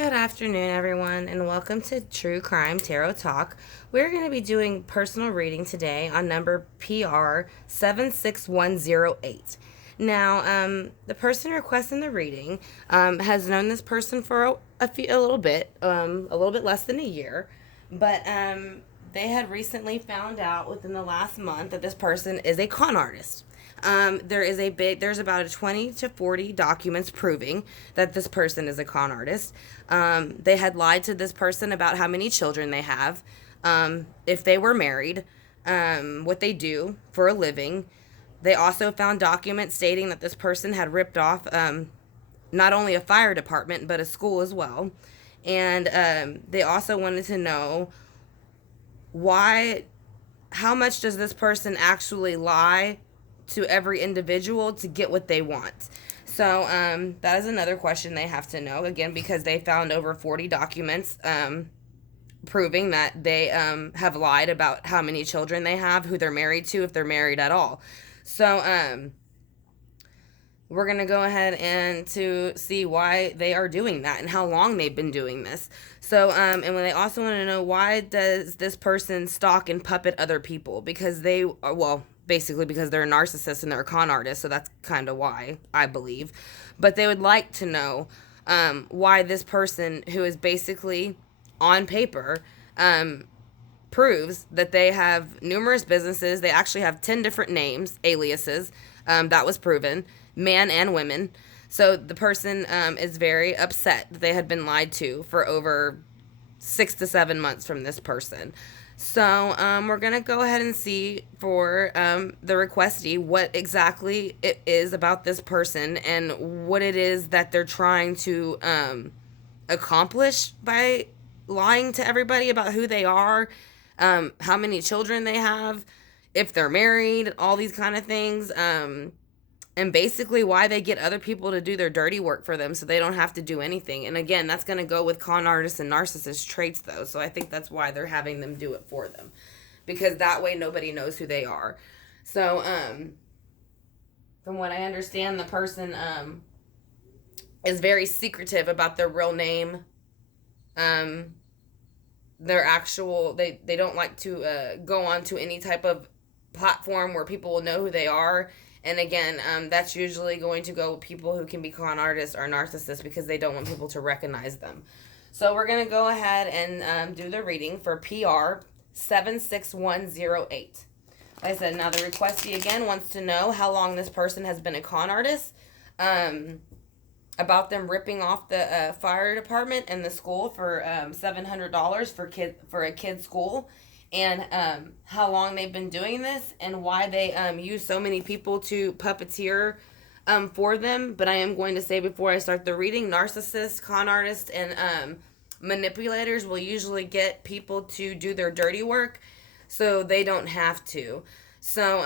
Good afternoon, everyone, and welcome to True Crime Tarot Talk. We're going to be doing personal reading today on number PR 76108. Now, the person requesting the reading has known this person for a little bit less than a year, but they had recently found out within the last month that this person is a con artist. There's about a 20 to 40 documents proving that this person is a con artist. They had lied to this person about how many children they have, if they were married, what they do for a living. They also found documents stating that this person had ripped off not only a fire department but a school as well. And they also wanted to know how much does this person actually lie to every individual to get what they want. So that is another question they have to know, again, because they found over 40 documents proving that they have lied about how many children they have, who they're married to, if they're married at all. So we're going to go ahead and to see why they are doing that and how long they've been doing this. So, and when they also want to know, why does this person stalk and puppet other people? Because they are, well, basically because they're a narcissist and they're a con artist, so that's kind of why, I believe. But they would like to know why this person, who is basically on paper, proves that they have numerous businesses. They actually have 10 different names, aliases, that was proven, man and women. So the person is very upset that they had been lied to for over 6 to 7 months from this person. So we're going to go ahead and see for the requestee what exactly it is about this person and what it is that they're trying to accomplish by lying to everybody about who they are, how many children they have, if they're married, all these kind of things. And basically why they get other people to do their dirty work for them so they don't have to do anything. And again, that's going to go with con artists and narcissist traits, though. So I think that's why they're having them do it for them. Because that way nobody knows who they are. So, from what I understand, the person is very secretive about their real name. Their actual, they don't like to go on to any type of platform where people will know who they are. And again, that's usually going to go with people who can be con artists or narcissists because they don't want people to recognize them. So we're going to go ahead and do the reading for PR 76108. Like I said, now the requestee again wants to know how long this person has been a con artist, about them ripping off the fire department and the school for $700 for a kid's school, and how long they've been doing this and why they use so many people to puppeteer for them. But I am going to say before I start the reading, narcissists, con artists, and manipulators will usually get people to do their dirty work so they don't have to. So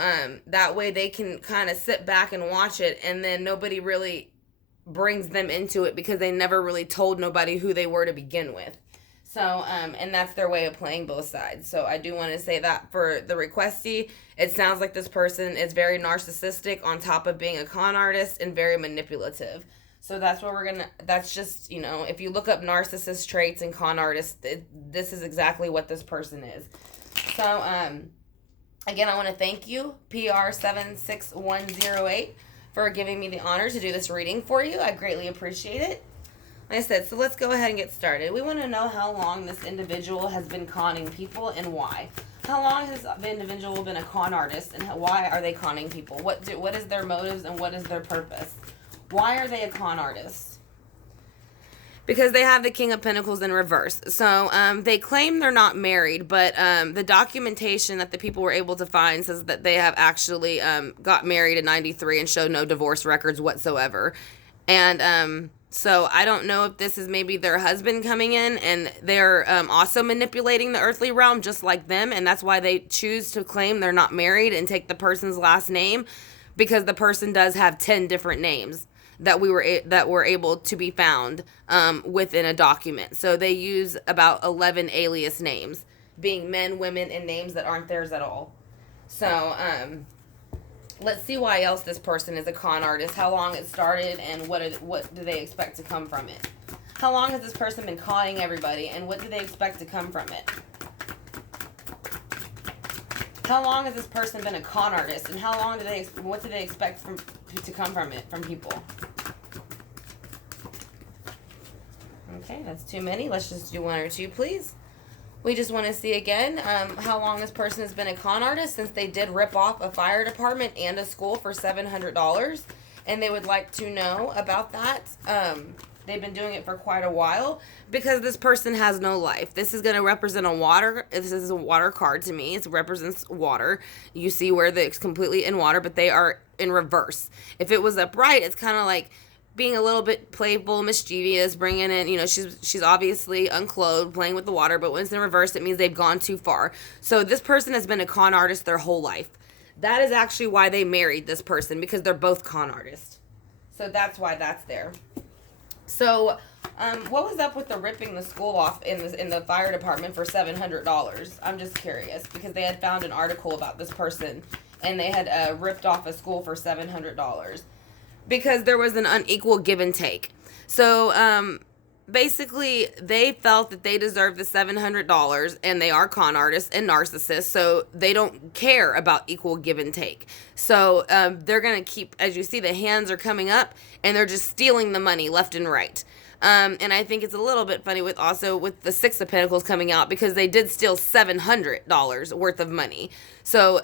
that way they can kind of sit back and watch it, and then nobody really brings them into it because they never really told nobody who they were to begin with. So, and that's their way of playing both sides. So I do want to say that for the requestee, it sounds like this person is very narcissistic on top of being a con artist and very manipulative. So that's what that's just, if you look up narcissist traits and con artists, this is exactly what this person is. So, again, I want to thank you, PR 76108, for giving me the honor to do this reading for you. I greatly appreciate it. Like I said, so let's go ahead and get started. We want to know how long this individual has been conning people and why. How long has the individual been a con artist, and why are they conning people? What is their motives and what is their purpose? Why are they a con artist? Because they have the King of Pentacles in reverse. So they claim they're not married, but the documentation that the people were able to find says that they have actually got married in 93 and show no divorce records whatsoever. And so I don't know if this is maybe their husband coming in and they're also manipulating the earthly realm just like them, and that's why they choose to claim they're not married and take the person's last name, because the person does have 10 different names that were able to be found within a document. So they use about 11 alias names, being men, women, and names that aren't theirs at all. So let's see why else this person is a con artist, how long it started, and what do they expect to come from it. How long has this person been conning everybody, and what do they expect to come from it? How long has this person been a con artist, and what do they expect to come from it, from people? Okay, that's too many. Let's just do one or two, please. We just want to see again how long this person has been a con artist, since they did rip off a fire department and a school for $700, and they would like to know about that. They've been doing it for quite a while, because this person has no life. This is going to represent a water. This is a water card to me. It represents water. You see where it's completely in water, but they are in reverse. If it was upright, it's kind of like being a little bit playful, mischievous, bringing in, she's obviously unclothed, playing with the water, but when it's in reverse, it means they've gone too far. So this person has been a con artist their whole life. That is actually why they married this person, because they're both con artists. So that's why that's there. So, what was up with the ripping the school off in the fire department for $700? I'm just curious, because they had found an article about this person, and they had ripped off a school for $700. Because there was an unequal give and take. So, basically, they felt that they deserved the $700, and they are con artists and narcissists, so they don't care about equal give and take. So, they're going to keep, as you see, the hands are coming up, and they're just stealing the money left and right. And I think it's a little bit funny with the Six of Pentacles coming out, because they did steal $700 worth of money. So,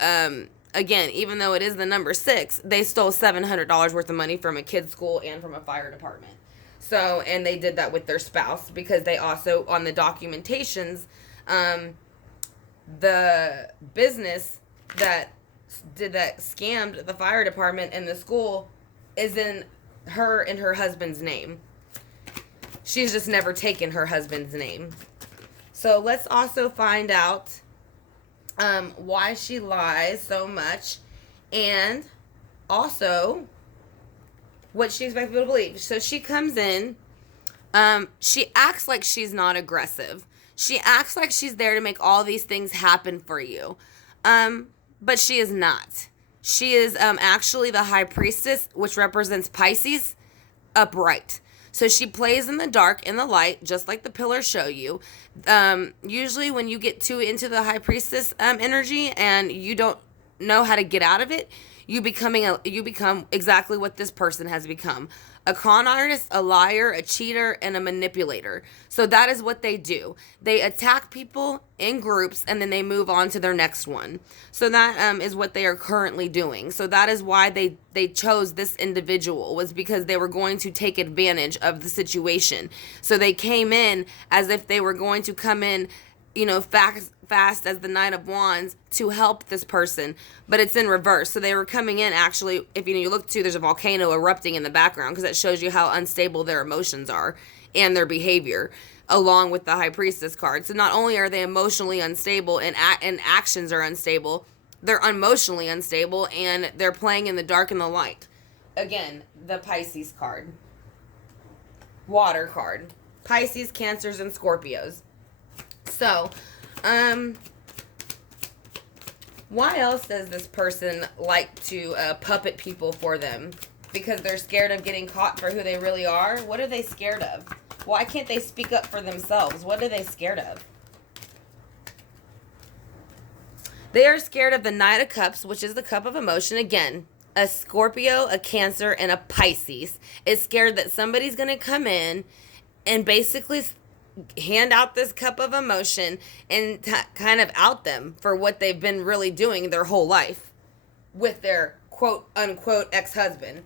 again, even though it is the number 6, they stole $700 worth of money from a kid's school and from a fire department. So, and they did that with their spouse, because they also, on the documentations, the business that scammed the fire department and the school is in her and her husband's name. She's just never taken her husband's name. So let's also find out why she lies so much, and also what she expects people to believe. So she comes in, she acts like she's not aggressive. She acts like she's there to make all these things happen for you. But she is not. She is actually the High Priestess, which represents Pisces, upright. So she plays in the dark and the light, just like the pillars show you. Usually when you get too into the High Priestess energy and you don't know how to get out of it, you become exactly what this person has become. A con artist, a liar, a cheater, and a manipulator. So that is what they do. They attack people in groups, and then they move on to their next one. So that is what they are currently doing. So that is why they chose this individual, was because they were going to take advantage of the situation. So they came in as if they were going to come in, fast as the Knight of Wands to help this person, but it's in reverse. So they were coming in, actually, if you look there's a volcano erupting in the background, because that shows you how unstable their emotions are and their behavior, along with the High Priestess card. So not only are they emotionally unstable and actions are unstable, they're emotionally unstable, and they're playing in the dark and the light. Again, the Pisces card. Water card. Pisces, Cancers, and Scorpios. So, why else does this person like to puppet people for them? Because they're scared of getting caught for who they really are? What are they scared of? Why can't they speak up for themselves? What are they scared of? They are scared of the Knight of Cups, which is the cup of emotion. Again, a Scorpio, a Cancer, and a Pisces is scared that somebody's going to come in and basically hand out this cup of emotion and kind of out them for what they've been really doing their whole life with their quote unquote ex-husband.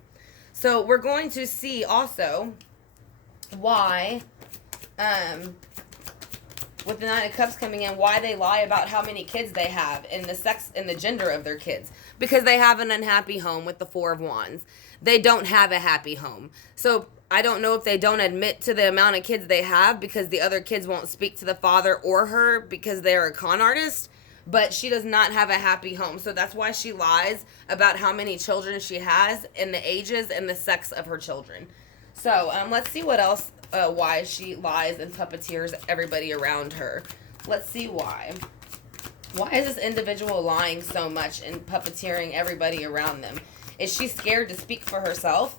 So we're going to see also why with the Nine of Cups coming in, why they lie about how many kids they have and the sex and the gender of their kids, because they have an unhappy home with the Four of Wands. They don't have a happy home. So I don't know if they don't admit to the amount of kids they have because the other kids won't speak to the father or her because they're a con artist, but she does not have a happy home. So that's why she lies about how many children she has and the ages and the sex of her children. So let's see what else, why she lies and puppeteers everybody around her. Let's see why. Why is this individual lying so much and puppeteering everybody around them? Is she scared to speak for herself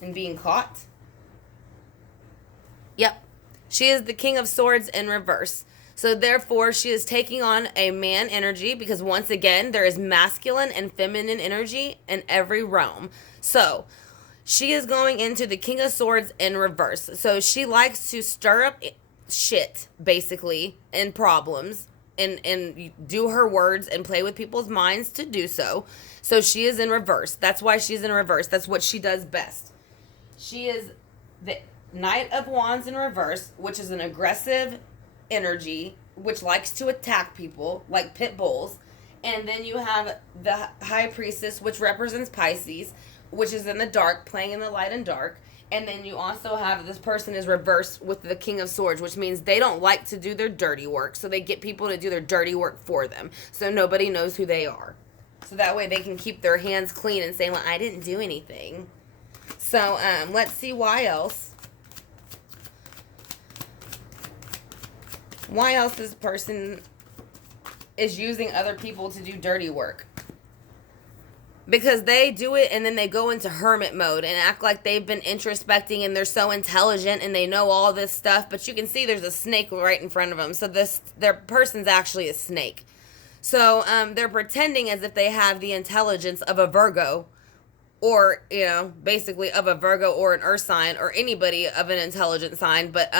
and being caught? Yep. She is the King of Swords in reverse. So therefore, she is taking on a man energy because once again, there is masculine and feminine energy in every realm. So she is going into the King of Swords in reverse. So she likes to stir up shit, basically, and problems. And do her words and play with people's minds to do so. So she is in reverse. That's why she's in reverse. That's what she does best. She is the Knight of Wands in reverse, which is an aggressive energy, which likes to attack people like pit bulls. And then you have the High Priestess, which represents Pisces, which is in the dark, playing in the light and dark. And then you also have this person is reversed with the King of Swords, which means they don't like to do their dirty work. So they get people to do their dirty work for them. So nobody knows who they are. So that way they can keep their hands clean and say, well, I didn't do anything. So let's see why else. Why else this person is using other people to do dirty work. Because they do it and then they go into hermit mode and act like they've been introspecting and they're so intelligent and they know all this stuff. But you can see there's a snake right in front of them. So their person's actually a snake. So they're pretending as if they have the intelligence of a Virgo. Or, basically of a Virgo or an Earth sign or anybody of an intelligent sign. But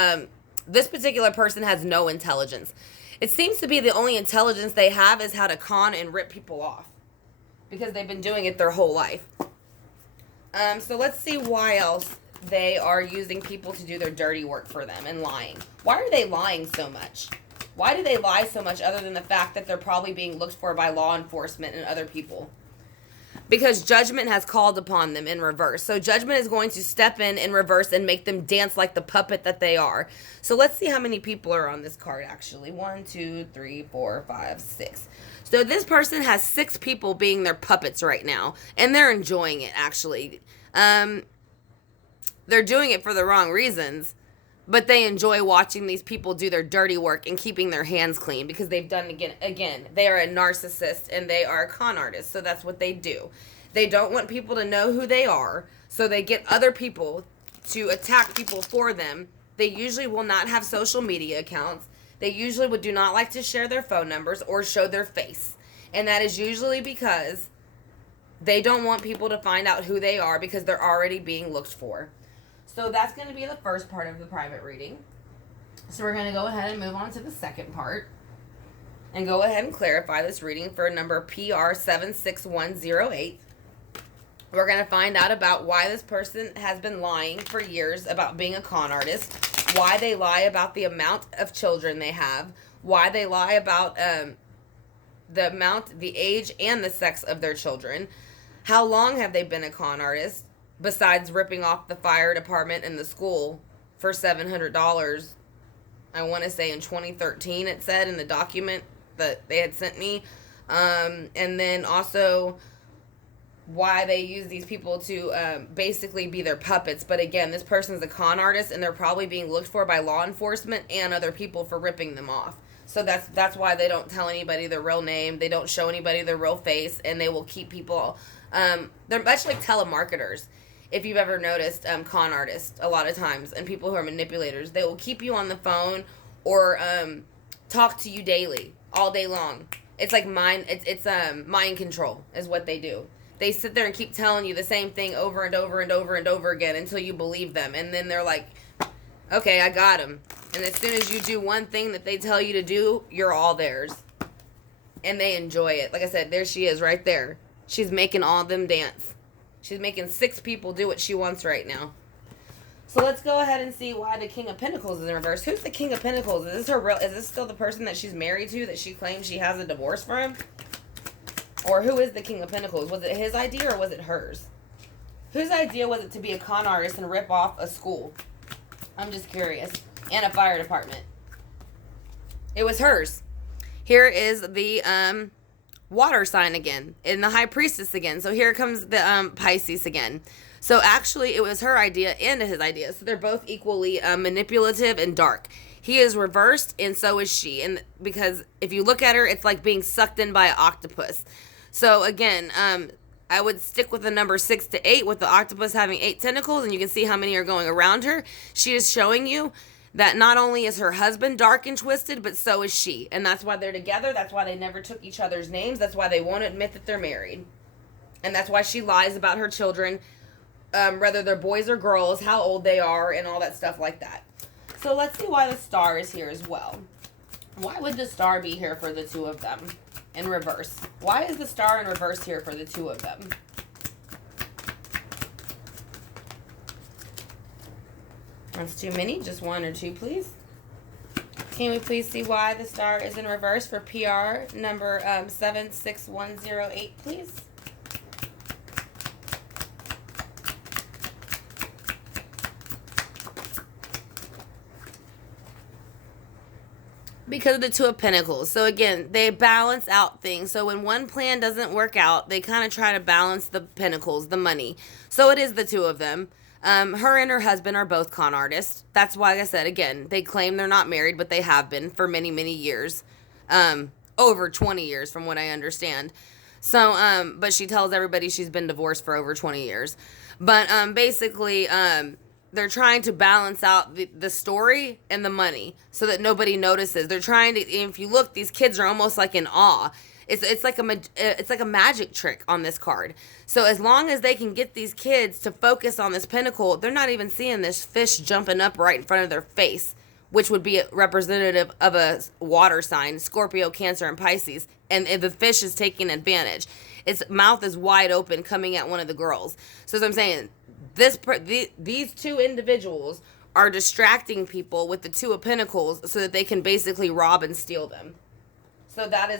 this particular person has no intelligence. It seems to be the only intelligence they have is how to con and rip people off. Because they've been doing it their whole life. So let's see why else they are using people to do their dirty work for them and lying. Why are they lying so much? Why do they lie so much other than the fact that they're probably being looked for by law enforcement and other people? Because judgment has called upon them in reverse. So judgment is going to step in reverse and make them dance like the puppet that they are. So let's see how many people are on this card actually. 1, 2, 3, 4, 5, 6. So this person has 6 people being their puppets right now. And they're enjoying it, actually. They're doing it for the wrong reasons. But they enjoy watching these people do their dirty work and keeping their hands clean. Because they've done it again. They are a narcissist and they are a con artist. So that's what they do. They don't want people to know who they are. So they get other people to attack people for them. They usually will not have social media accounts. They usually do not like to share their phone numbers or show their face. And that is usually because they don't want people to find out who they are because they're already being looked for. So that's going to be the first part of the private reading. So we're going to go ahead and move on to the second part. And go ahead and clarify this reading for number PR76108. We're going to find out about why this person has been lying for years about being a con artist. Why they lie about the amount of children they have, why they lie about the amount, the age, and the sex of their children. How long have they been a con artist, besides ripping off the fire department and the school for $700, I want to say in 2013 it said in the document that they had sent me. And then also why they use these people to basically be their puppets. But again, this person's a con artist and they're probably being looked for by law enforcement and other people for ripping them off. So that's why they don't tell anybody their real name. They don't show anybody their real face, and they will keep people. They're much like telemarketers. If you've ever noticed, con artists a lot of times, and people who are manipulators, they will keep you on the phone or talk to you daily, all day long. It's like mind control is what they do. They sit there and keep telling you the same thing over and over and over and over again until you believe them. And then they're like, okay, I got him. And as soon as you do one thing that they tell you to do, you're all theirs. And they enjoy it. Like I said, there she is right there. She's making all of them dance. She's making 6 people do what she wants right now. So let's go ahead and see why the King of Pentacles is in reverse. Who's the King of Pentacles? Is this still the person that she's married to that she claims she has a divorce from? Or who is the King of Pentacles? Was it his idea or was it hers? Whose idea was it to be a con artist and rip off a school? I'm just curious. And a fire department. It was hers. Here is the water sign again. And the High Priestess again. So here comes the Pisces again. So actually it was her idea and his idea. So they're both equally manipulative and dark. He is reversed and so is she. And because if you look at her, it's like being sucked in by an octopus. So again, I would stick with the number 6 to 8, with the octopus having 8 tentacles, and you can see how many are going around her. She is showing you that not only is her husband dark and twisted, but so is she. And that's why they're together. That's why they never took each other's names. That's why they won't admit that they're married. And that's why she lies about her children, whether they're boys or girls, how old they are, and all that stuff like that. So let's see why the star is here as well. Why would the star be here for the two of them in reverse? Why is the star in reverse here for the two of them? That's too many. Just one or two, please. Can we please see why the star is in reverse for PR number 76108, please? Because of the Two of Pentacles. So again, they balance out things. So when one plan doesn't work out, they kind of try to balance the pentacles, the money. So it is the two of them. Her and her husband are both con artists. That's why, like I said, again, they claim they're not married, but they have been for many, many years. Over 20 years from what I understand. So, but she tells everybody she's been divorced for over 20 years. But basically, they're trying to balance out the story and the money so that nobody notices. They're trying to, if you look, these kids are almost like in awe. It's like a magic trick on this card. So as long as they can get these kids to focus on this pentacle, they're not even seeing this fish jumping up right in front of their face, which would be representative of a water sign, Scorpio, Cancer, and Pisces. And the fish is taking advantage. Its mouth is wide open coming at one of the girls. So as I'm saying, these two individuals are distracting people with the Two of Pentacles so that they can basically rob and steal them. So that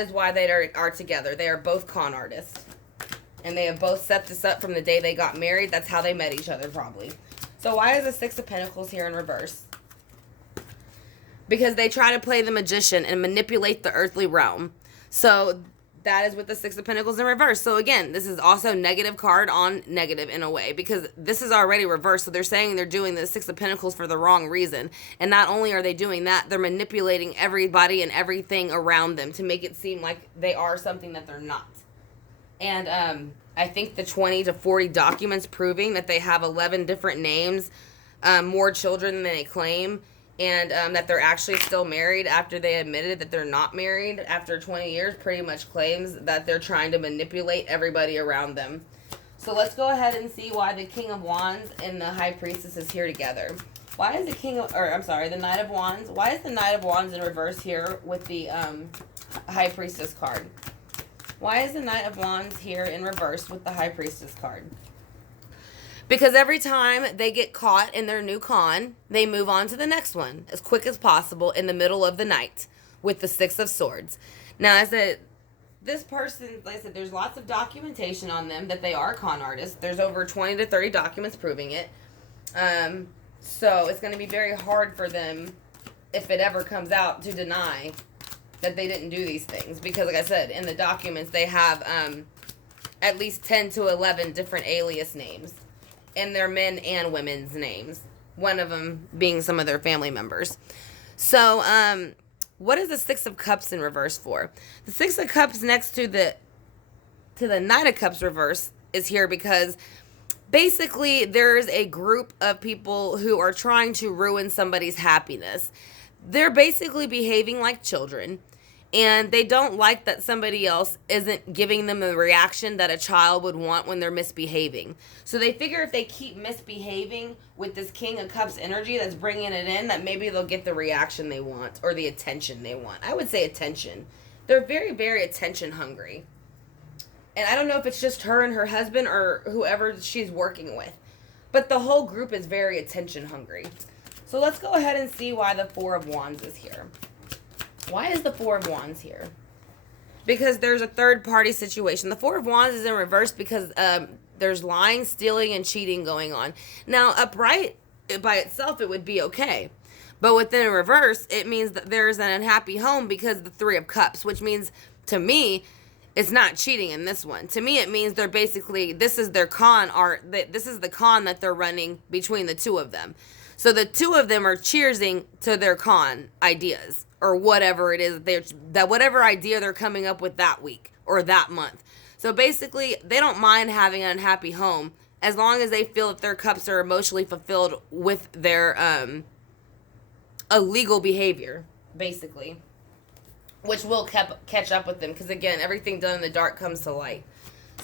is why they are together. They are both con artists. And they have both set this up from the day they got married. That's how they met each other, probably. So why is the Six of Pentacles here in reverse? Because they try to play the magician and manipulate the earthly realm. So that is with the Six of Pentacles in reverse. So again, this is also negative card on negative in a way, because this is already reversed. So they're saying they're doing the Six of Pentacles for the wrong reason. And not only are they doing that, they're manipulating everybody and everything around them to make it seem like they are something that they're not. And I think the 20 to 40 documents proving that they have 11 different names, more children than they claim, and that they're actually still married after they admitted that they're not married after 20 years, pretty much claims that they're trying to manipulate everybody around them. So let's go ahead and see why the King of Wands and the High Priestess is here together. Why is the Knight of Wands? Why is the Knight of Wands in reverse here with the High Priestess card? Why is the Knight of Wands here in reverse with the High Priestess card? Because every time they get caught in their new con, they move on to the next one as quick as possible in the middle of the night with the Six of Swords. Now, this person, like I said, there's lots of documentation on them that they are con artists. There's over 20 to 30 documents proving it. So it's going to be very hard for them, if it ever comes out, to deny that they didn't do these things. Because, like I said, in the documents, they have at least 10 to 11 different alias names. And their men and women's names. One of them being some of their family members. So, what is the Six of Cups in reverse for? The Six of Cups next to the Knight of Cups reverse is here because basically there's a group of people who are trying to ruin somebody's happiness. They're basically behaving like children. And they don't like that somebody else isn't giving them the reaction that a child would want when they're misbehaving. So they figure if they keep misbehaving with this King of Cups energy that's bringing it in, that maybe they'll get the reaction they want or the attention they want. I would say attention. They're very, very attention hungry. And I don't know if it's just her and her husband or whoever she's working with. But the whole group is very attention hungry. So let's go ahead and see why the Four of Wands is here. Why is the Four of Wands here? Because there's a third party situation. The Four of Wands is in reverse because there's lying, stealing, and cheating going on. Now, upright by itself, it would be okay. But within reverse, it means that there's an unhappy home because the Three of Cups, which means, to me, it's not cheating in this one. To me, it means they're basically, this is their con art. This is the con that they're running between the two of them. So the two of them are cheersing to their con ideas or whatever it is, that whatever idea they're coming up with that week or that month. So basically, they don't mind having an unhappy home as long as they feel that their cups are emotionally fulfilled with their illegal behavior, basically, which will catch up with them because, again, everything done in the dark comes to light.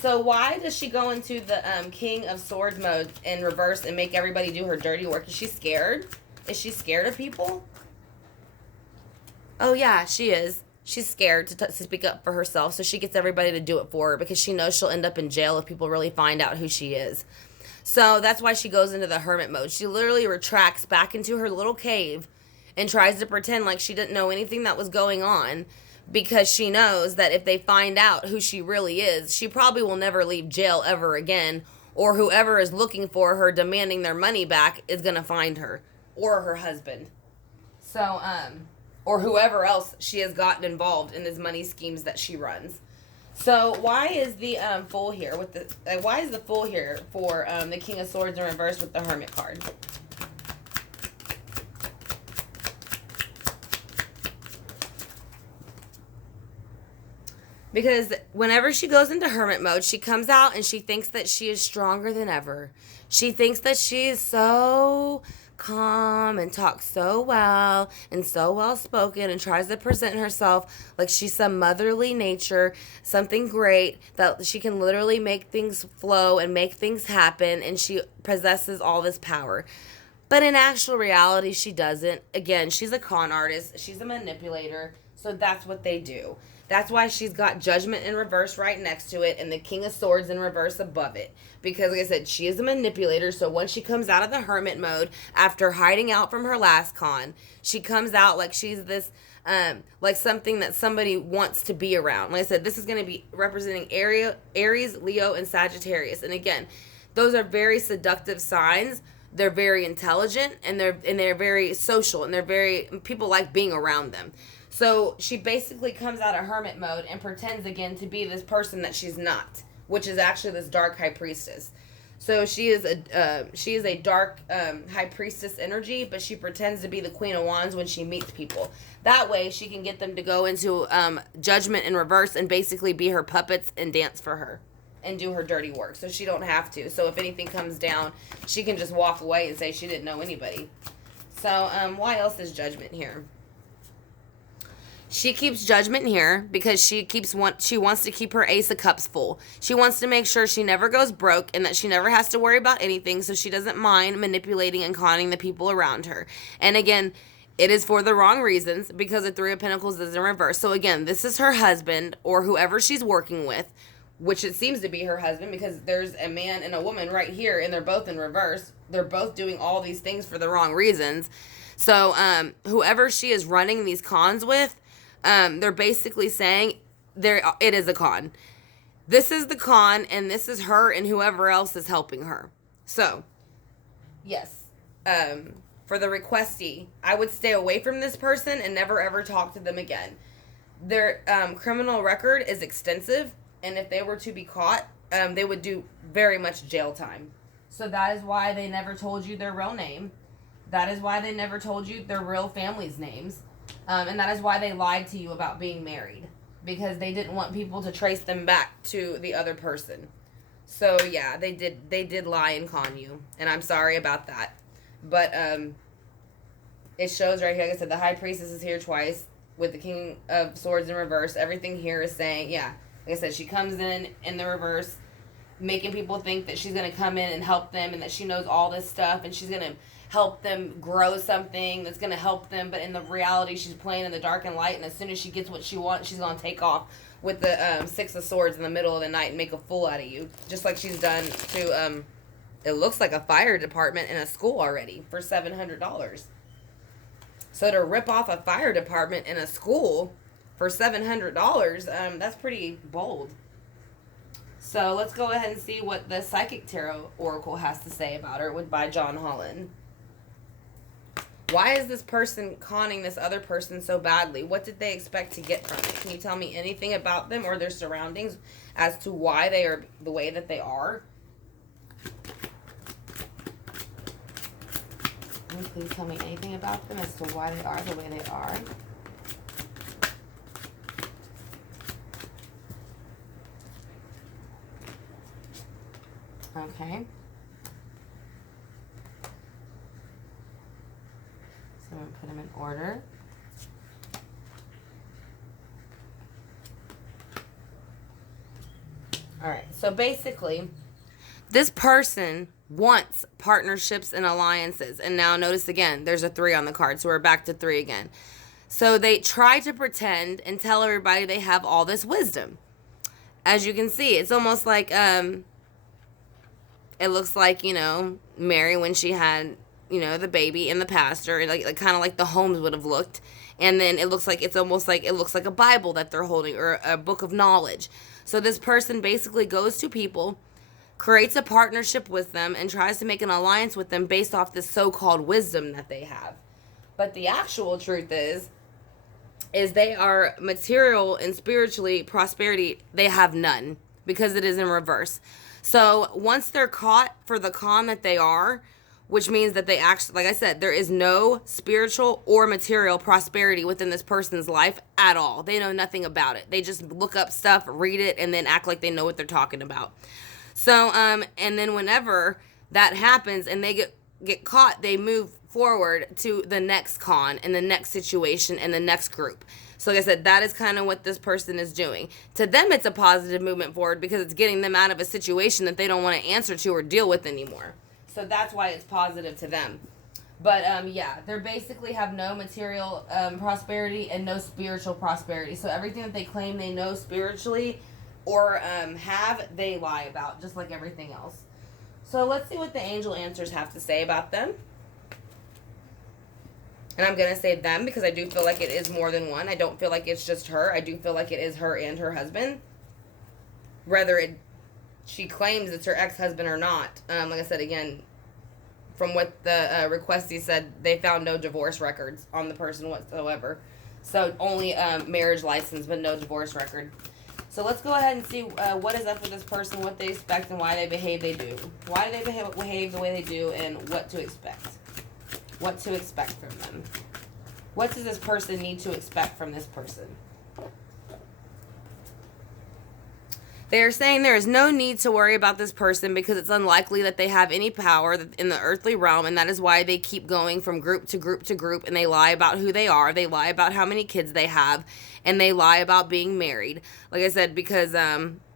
So why does she go into the King of Swords mode in reverse and make everybody do her dirty work? Is she scared? Is she scared of people? Oh, yeah, she is. She's scared to speak up for herself, so she gets everybody to do it for her because she knows she'll end up in jail if people really find out who she is. So that's why she goes into the hermit mode. She literally retracts back into her little cave and tries to pretend like she didn't know anything that was going on because she knows that if they find out who she really is, she probably will never leave jail ever again, or whoever is looking for her demanding their money back is going to find her, or her husband. So, or whoever else she has gotten involved in these money schemes that she runs. So why is the Fool here with the why is the Fool here for the King of Swords in reverse with the Hermit card? Because whenever she goes into hermit mode, she comes out and she thinks that she is stronger than ever. She thinks that she is so calm and talks so well and so well spoken and tries to present herself like she's some motherly nature, something great, that she can literally make things flow and make things happen, and she possesses all this power. But in actual reality, she doesn't. Again, she's a con artist. She's a manipulator. So that's what they do. That's why she's got Judgment in reverse right next to it and the King of Swords in reverse above it. Because, like I said, she is a manipulator. So once she comes out of the hermit mode after hiding out from her last con, she comes out like she's this, like something that somebody wants to be around. Like I said, this is going to be representing Aries, Leo, and Sagittarius. And again, those are very seductive signs. They're very intelligent, and they're very social, and people like being around them. So she basically comes out of hermit mode and pretends again to be this person that she's not, which is actually this dark high priestess. So she is a dark high priestess energy, but she pretends to be the Queen of Wands when she meets people. That way she can get them to go into Judgment in reverse and basically be her puppets and dance for her and do her dirty work. So she don't have to. So if anything comes down, she can just walk away and say she didn't know anybody. So why else is Judgment here? She keeps Judgment here because she wants to keep her Ace of Cups full. She wants to make sure she never goes broke and that she never has to worry about anything, so she doesn't mind manipulating and conning the people around her. And again, it is for the wrong reasons because the Three of Pentacles is in reverse. So again, this is her husband or whoever she's working with, which it seems to be her husband because there's a man and a woman right here and they're both in reverse. They're both doing all these things for the wrong reasons. So whoever she is running these cons with, they're basically saying it is a con. This is the con, and this is her and whoever else is helping her. So, yes, for the requestee, I would stay away from this person and never ever talk to them again. Their criminal record is extensive, and if they were to be caught, they would do very much jail time. So that is why they never told you their real name. That is why they never told you their real family's names. And that is why they lied to you about being married. Because they didn't want people to trace them back to the other person. So, yeah, they did lie and con you. And I'm sorry about that. But it shows right here, like I said, the High Priestess is here twice. With the King of Swords in reverse. Everything here is saying, yeah, like I said, she comes in the reverse, making people think that she's going to come in and help them and that she knows all this stuff and she's going to help them grow something that's going to help them, but in the reality she's playing in the dark and light, and as soon as she gets what she wants, she's going to take off with the Six of Swords in the middle of the night and make a fool out of you, just like she's done to it looks like a fire department in a school already for $700. So to rip off a fire department in a school for $700, that's pretty bold. So let's go ahead and see what the Psychic Tarot Oracle has to say about her by John Holland. Why is this person conning this other person so badly? What did they expect to get from it? Can you tell me anything about them or their surroundings as to why they are the way that they are? Can you please tell me anything about them as to why they are the way they are? Okay. So I'm going to put them in order. All right. So basically, this person wants partnerships and alliances. And now notice again, there's a 3 on the card. So we're back to 3 again. So they try to pretend and tell everybody they have all this wisdom. As you can see, it's almost like it looks like, Mary when she had, the baby in the pasture, like kind of like the homes would have looked. And then it looks like it looks like a Bible that they're holding, or a book of knowledge. So this person basically goes to people, creates a partnership with them, and tries to make an alliance with them based off this so-called wisdom that they have. But the actual truth is they are material and spiritually prosperity, they have none, because it is in reverse. So once they're caught for the con that they are, which means that they actually, like I said, there is no spiritual or material prosperity within this person's life at all. They know nothing about it. They just look up stuff, read it, and then act like they know what they're talking about. So, and then whenever that happens and they get caught, they move forward to the next con and the next situation and the next group. So like I said, that is kind of what this person is doing. To them, it's a positive movement forward because it's getting them out of a situation that they don't want to answer to or deal with anymore. So that's why it's positive to them. But yeah, they basically have no material prosperity and no spiritual prosperity. So everything that they claim they know spiritually or have, they lie about, just like everything else. So let's see what the angel answers have to say about them. And I'm going to say them because I do feel like it is more than one. I don't feel like it's just her. I do feel like it is her and her husband. Whether she claims it's her ex-husband or not. Like I said, again, from what the requestee said, they found no divorce records on the person whatsoever. So only marriage license, but no divorce record. So let's go ahead and see what is up with this person, what they expect, and why they behave they do. Why do they behave the way they do, and what to expect. What to expect from them. What does this person need to expect from this person? They are saying there is no need to worry about this person because it's unlikely that they have any power in the earthly realm, and that is why they keep going from group to group to group, and they lie about who they are, they lie about how many kids they have, and they lie about being married. Like I said, because,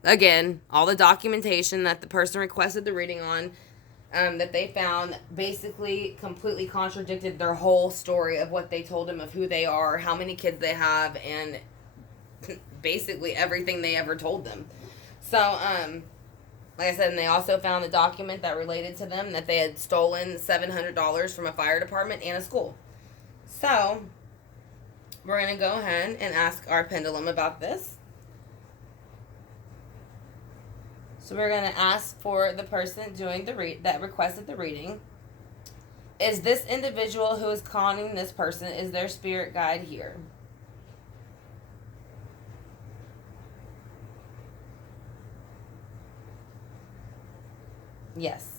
again, all the documentation that the person requested the reading on, that they found basically completely contradicted their whole story of what they told him of who they are, how many kids they have, and basically everything they ever told them. So, like I said, and they also found a document that related to them that they had stolen $700 from a fire department and a school. So, we're going to go ahead and ask our pendulum about this. So, we're going to ask for the person doing that requested the reading. Is this individual who is conning this person, is their spirit guide here? Yes.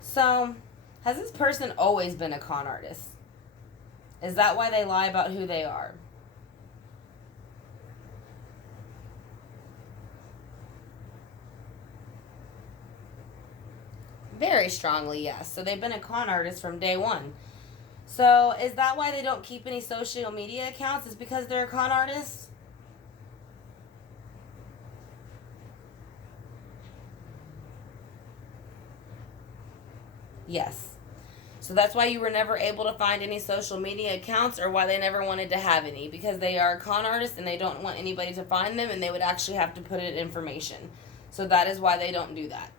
So, has this person always been a con artist? Is that why they lie about who they are? Very strongly, yes. So they've been a con artist from day one. So is that why they don't keep any social media accounts? Is because they're a con artist? Yes. So that's why you were never able to find any social media accounts, or why they never wanted to have any, because they are a con artist and they don't want anybody to find them, and they would actually have to put in information. So that is why they don't do that.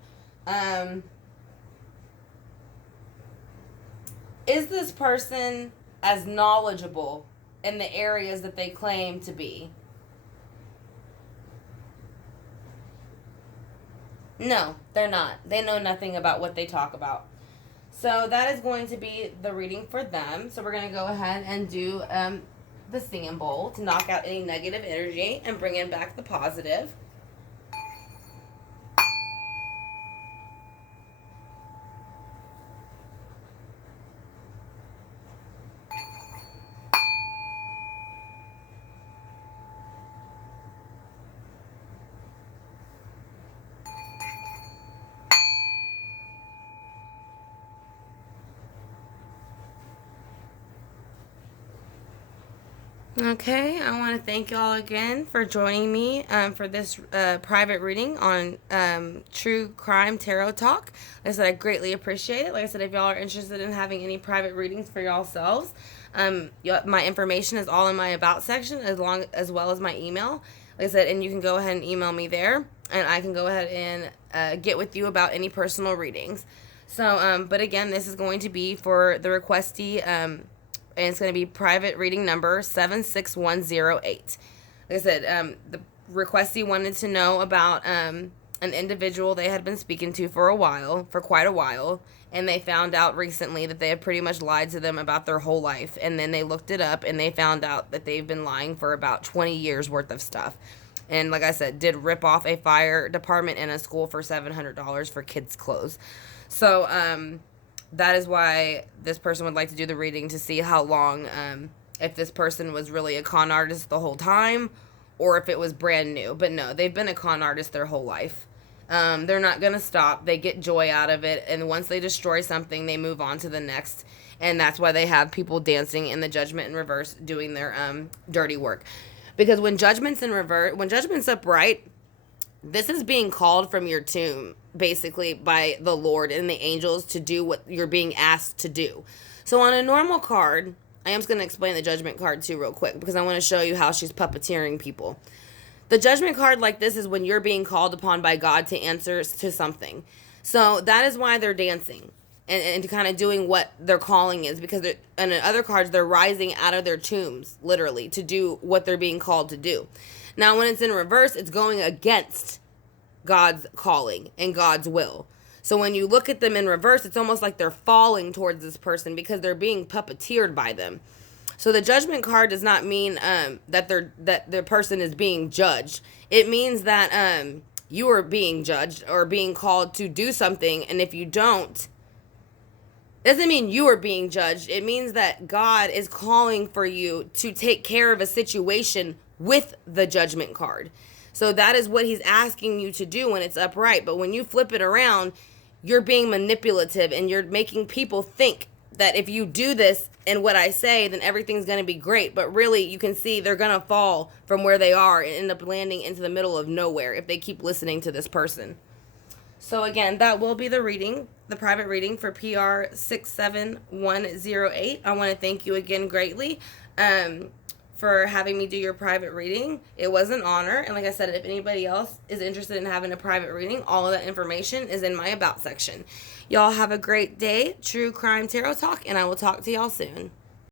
Is this person as knowledgeable in the areas that they claim to be? No, they're not. They know nothing about what they talk about. So that is going to be the reading for them. So we're going to go ahead and do the singing bowl to knock out any negative energy and bring in back the positive. Okay, I want to thank y'all again for joining me for this private reading on True Crime Tarot Talk. Like I said, I greatly appreciate it. Like I said, if y'all are interested in having any private readings for yourselves, my information is all in my About section, as well as my email. Like I said, and you can go ahead and email me there, and I can go ahead and get with you about any personal readings. So, but again, this is going to be for the requestee. And it's going to be private reading number 76108. Like I said, the requestee wanted to know about an individual they had been speaking to for quite a while, and they found out recently that they had pretty much lied to them about their whole life, and then they looked it up, and they found out that they've been lying for about 20 years worth of stuff. And like I said, did rip off a fire department and a school for $700 for kids' clothes. So, that is why this person would like to do the reading to see how long, if this person was really a con artist the whole time, or if it was brand new. But no, they've been a con artist their whole life. They're not going to stop. They get joy out of it. And once they destroy something, they move on to the next. And that's why they have people dancing in the Judgment in reverse, doing their dirty work. Because when Judgment's in reverse, when Judgment's upright, this is being called from your tomb, basically, by the Lord and the angels to do what you're being asked to do. So on a normal card, I am just going to explain the Judgment card too real quick, because I want to show you how she's puppeteering people. The Judgment card like this is when you're being called upon by God to answer to something. So that is why they're dancing and kind of doing what their calling is, because in other cards, they're rising out of their tombs, literally, to do what they're being called to do. Now, when it's in reverse, it's going against God's calling and God's will. So when you look at them in reverse, it's almost like they're falling towards this person because they're being puppeteered by them. So the Judgment card does not mean that the person is being judged. It means that you are being judged or being called to do something, and if you don't, it doesn't mean you are being judged. It means that God is calling for you to take care of a situation with the Judgment card. So that is what he's asking you to do when it's upright. But when you flip it around, you're being manipulative and you're making people think that if you do this and what I say, then everything's going to be great. But really, you can see they're going to fall from where they are and end up landing into the middle of nowhere if they keep listening to this person. So again, that will be the reading, the private reading for PR 67108. I want to thank you again greatly for having me do your private reading. It was an honor. And like I said, if anybody else is interested in having a private reading, all of that information is in my About section. Y'all have a great day. True Crime Tarot Talk, and I will talk to y'all soon.